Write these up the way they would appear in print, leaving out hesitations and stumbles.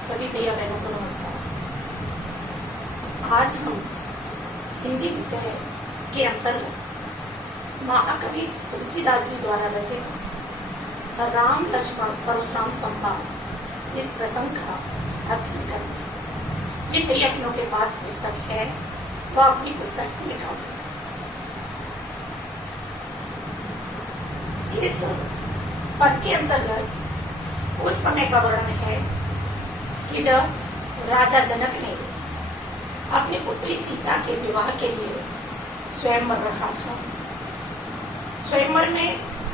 सभी भैया बहनों को नमस्कार। आज हम हिंदी विषय के अंतर्गत महाकवि तुलसीदास जी द्वारा रचित राम लक्ष्मण परशुराम संवाद इस प्रसंग का अध्ययन करेंगे। जिन भैया बहनों के पास पुस्तक है वह अपनी पुस्तक में निकालें। इस पद के अंतर्गत उस समय का वर्णन है कि जब राजा जनक ने अपनी पुत्री सीता के विवाह के लिए स्वयंवर रखा था। स्वयंवर में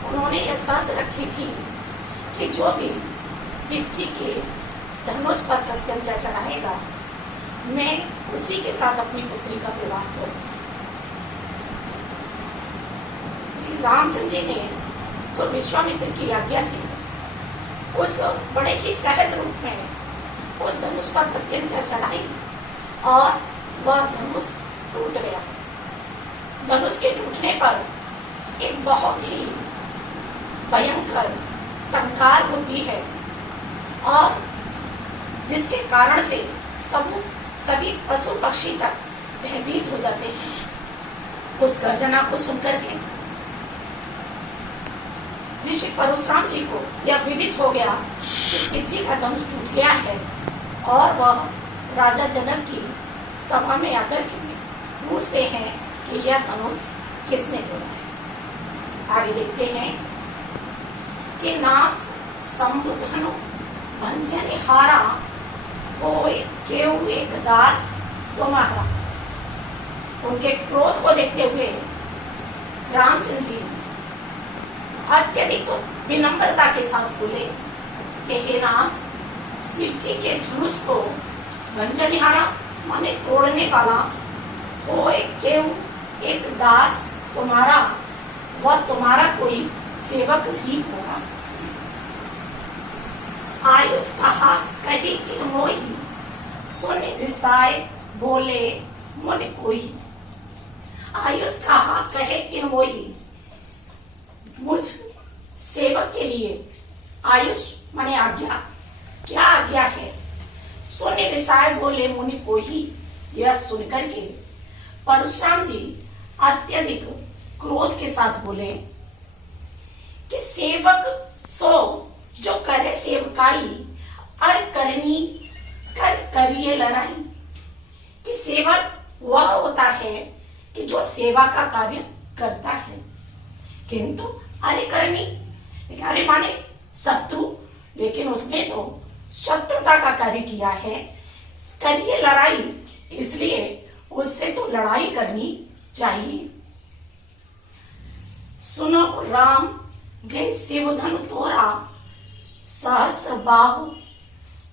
उन्होंने यह शर्त रखी थी कि जो भी शिव जी के धनुष पर प्रत्यंचा चढ़ाएगा मैं उसी के साथ अपनी पुत्री का विवाह करूं। श्री रामचंद्र जी ने तो विश्वामित्र की आज्ञा से उस बड़े ही सहज रूप में उस धनुष पर प्रत्यंचा चढ़ाई और वह धनुष टूट गया। धनुष के टूटने पर एक बहुत ही भयंकर टंकार होती है और जिसके कारण से सभी पशु पक्षी तक भयभीत हो जाते हैं। उस गर्जना को सुनकर के ऋषि परशुराम जी को यह विदित हो गया कि शिव जी का धनुष टूट गया है और वह राजा जनक की सभा में आकर के पूछते हैं कि यह धनुष किसने तोड़ा है। आगे देखते हैं कि नाथ संबुधनु भंजन हारा होए केउ एक दास तुम्हारा। उनके क्रोध को देखते हुए रामचंद्र जी अत्यधिक विनम्रता के साथ बोले कि हे नाथ, शिव जी के धनुष को भंजनिहारा माने तोड़ने वाला होए केउ एक दास तुम्हारा, वह तुम्हारा कोई सेवक ही होगा। आयुष कहा कही कि मोही सुन रिसाए बोले मन कोई। आयुष कहा कहे कि मोही मुझ सेवक के लिए आयुष माने आज्ञा, क्या आज्ञा है। सुन रिसाए बोले मुनि को ही। यह सुनकर के परशुराम जी अत्यधिक क्रोध के साथ बोले कि सेवक सो जो करे सेवकाई और करनी कर करिए लड़ाई। कि सेवक वह होता है कि जो सेवा का कार्य करता है, किंतु अरे करनी अरे माने शत्रु, लेकिन उसने तो शत्रुता का कार्य किया है। करिए लड़ाई, इसलिए उससे तो लड़ाई करनी चाहिए। सुनो राम जय शिव धनु तोरा, सहस्र बाहु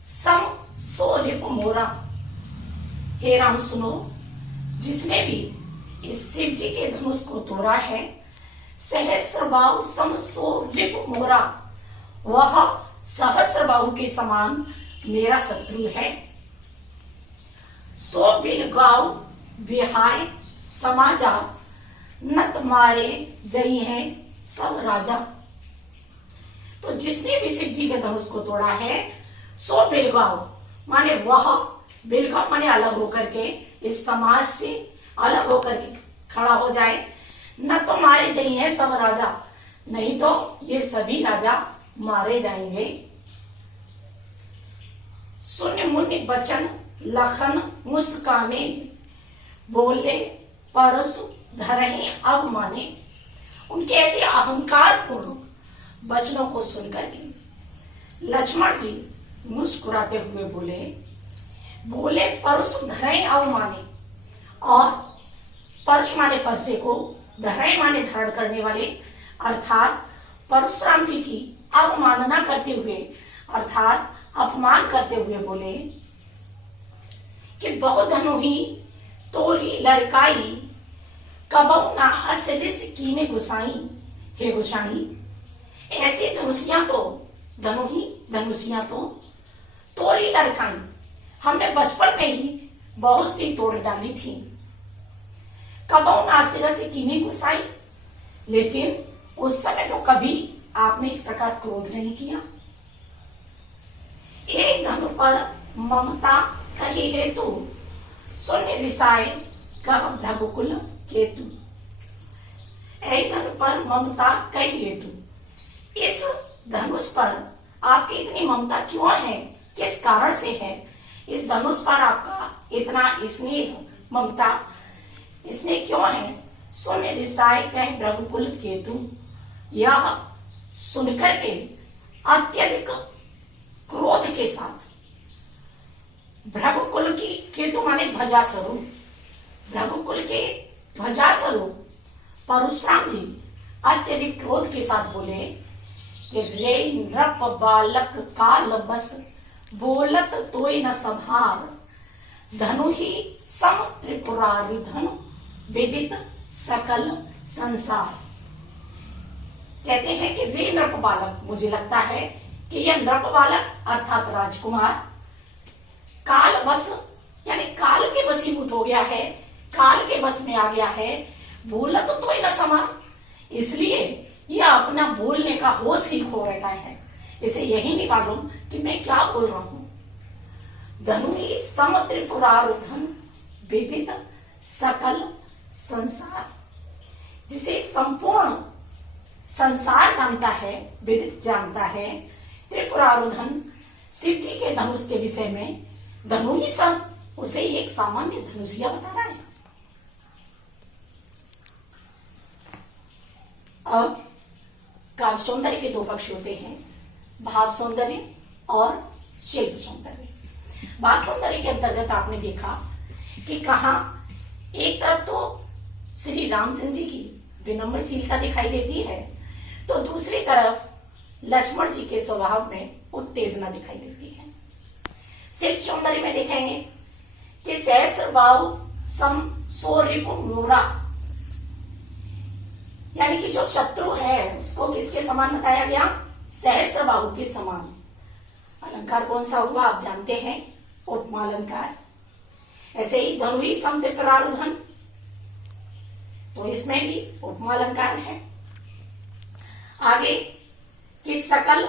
सम सो रिपु मोरा। हे राम सुनो, जिसने भी इस शिव जी के धनुष को तोड़ा है, सहस्र बाहु सम सो रिपु मोरा, वह सहस्र बाहु के समान मेरा शत्रु है। सो बिल गाऊ बिहाय समाजा, न तुम्हारे जई हैं सब राजा। तो जिसने भी शिव जी के धनुष को तोड़ा है, सो बिलगाव माने वह, बिलगाव माने अलग होकर के इस समाज से अलग होकर के खड़ा हो जाए। न तो मारे जई हैं सब राजा, नहीं तो ये सभी राजा मारे जाएंगे। सुन मुनि बचन लखन मुस्काने, बोले परसु धरहि अब माने। उनके ऐसे अहंकार पूर्ण वचनों को सुनकर के लक्ष्मण जी मुस्कुराते हुए बोले परसु धरहि अब माने। और परशु माने फरसे को, धरहि माने धारण करने वाले, अर्थात परशुराम जी की अवमानना करते हुए अर्थात अपमान करते हुए बोले कि बहु धनु ही तोरी लड़काई, कबहु ना असरिस कीने गुसाई। हे गुसाई, ऐसी धनुषियां तो धनुषियां तो तोरी लड़काई, हमने बचपन में ही बहुत सी तोड़ डाली थी। कबहु ना असरिस कीने गुसाई, लेकिन उस समय तो कभी आपने इस प्रकार क्रोध नहीं किया। एक धनु पर ममता कही हेतु, शून्य विषाय कह भ्रगुकुल केतु। ऐ धन पर ममता कही हेतु, इस धनुष पर आपकी इतनी ममता क्यों है, किस कारण से है? इस धनुष पर आपका इतना स्नेह ममता इसने क्यों है? शून्य विषाय कह भ्रगुकुल केतु। यह सुनकर के अत्यधिक क्रोध के साथ, भ्रगुकुल की केतु माने ध्वजा स्वरूप, भ्रगुकुल के ध्वजा स्वरूप परशुराम जी अत्यधिक क्रोध के साथ बोले कि रे नृप बालक काल बस, बोलत तोय न संभार, धनु ही सम त्रिपुरारुधन, विदित सकल संसार। कहते हैं कि रे नृप बालक, मुझे लगता है कि यह नृप बालक अर्थात राजकुमार काल बस यानी काल के वशीभूत हो गया है, काल के बस में आ गया है। बोलत तो ही न समा, इसलिए यह अपना बोलने का होश ही खो बैठा है, इसे यही नहीं मालूम कि मैं क्या बोल रहा हूं। धनु ही सम त्रिपुरारुधन, विदित सकल संसार, जिसे संपूर्ण संसार जानता है, विदित जानता है। त्रिपुरारुधन शिव जी के धनुष के विषय में धनु ही सब, उसे एक सामान्य धनुषिया बता रहा है। अब काव्य सौंदर्य के दो पक्ष होते हैं, भाव सौंदर्य और शिल्प सौंदर्य। भाव सौंदर्य के अंतर्गत आपने देखा कि कहा एक तरफ तो श्री रामचंद्र जी की विनम्रशीलता दिखाई देती है, तो दूसरी तरफ लक्ष्मण जी के स्वभाव में उत्तेजना दिखाई देती है। शिल्प सौंदर्य में देखेंगे कि सहस्र बाहु सम सो रिपु मूरा, यानी कि जो शत्रु है उसको किसके समान बताया गया? सहस्र बाहु के समान। अलंकार कौन सा हुआ आप जानते हैं, उपमा अलंकार। ऐसे ही धनु ही सम त्रिपुरारुधन, तो इसमें भी उपमा अलंकार है। आगे कि सकल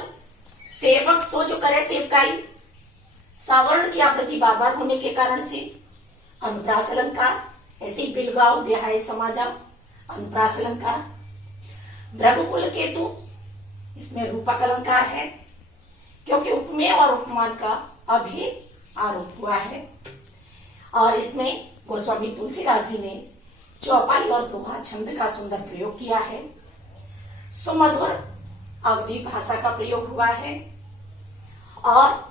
सेवक सो जो करे सेवकाई, सावर्ण की आवृत्ति बार बार होने के कारण से अनुप्रास अलंकार। ऐसे ही बिलगाव विहाय समाजा, अनुप्रास अलंकार। भ्रगुकुल केतु, इसमें रूपक अलंकार है, क्योंकि उपमेय और उपमान का अभेद आरोप हुआ है। और इसमें गोस्वामी तुलसीदास जी ने चौपाई और दोहा छंद का सुंदर प्रयोग किया है। सुमधुर अवधि भाषा का प्रयोग हुआ है और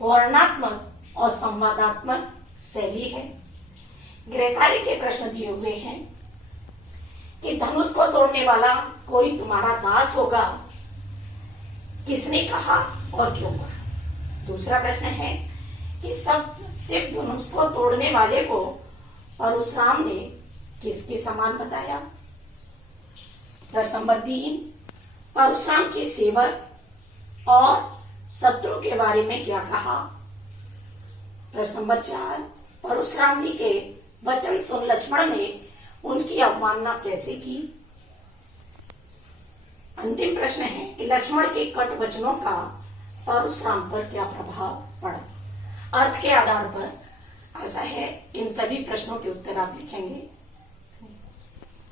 वर्णात्मक और संवादात्मक शैली है। गृहकार्य के प्रश्न दिए हुए हैं कि धनुष को तोड़ने वाला कोई तुम्हारा दास होगा, किसने कहा और क्यों कहा? दूसरा प्रश्न है कि सब शिव धनुष को तोड़ने वाले को परशुराम ने किसके समान बताया? प्रश्न नंबर 3, परशुराम के सेवक और शत्रु के बारे में क्या कहा? प्रश्न नंबर 4, परशुराम जी के वचन सुन लक्ष्मण ने उनकी अवमानना कैसे की? अंतिम प्रश्न है कि लक्ष्मण के कट वचनों का परशुराम पर क्या प्रभाव पड़ा? अर्थ के आधार पर आशा है इन सभी प्रश्नों के उत्तर आप लिखेंगे।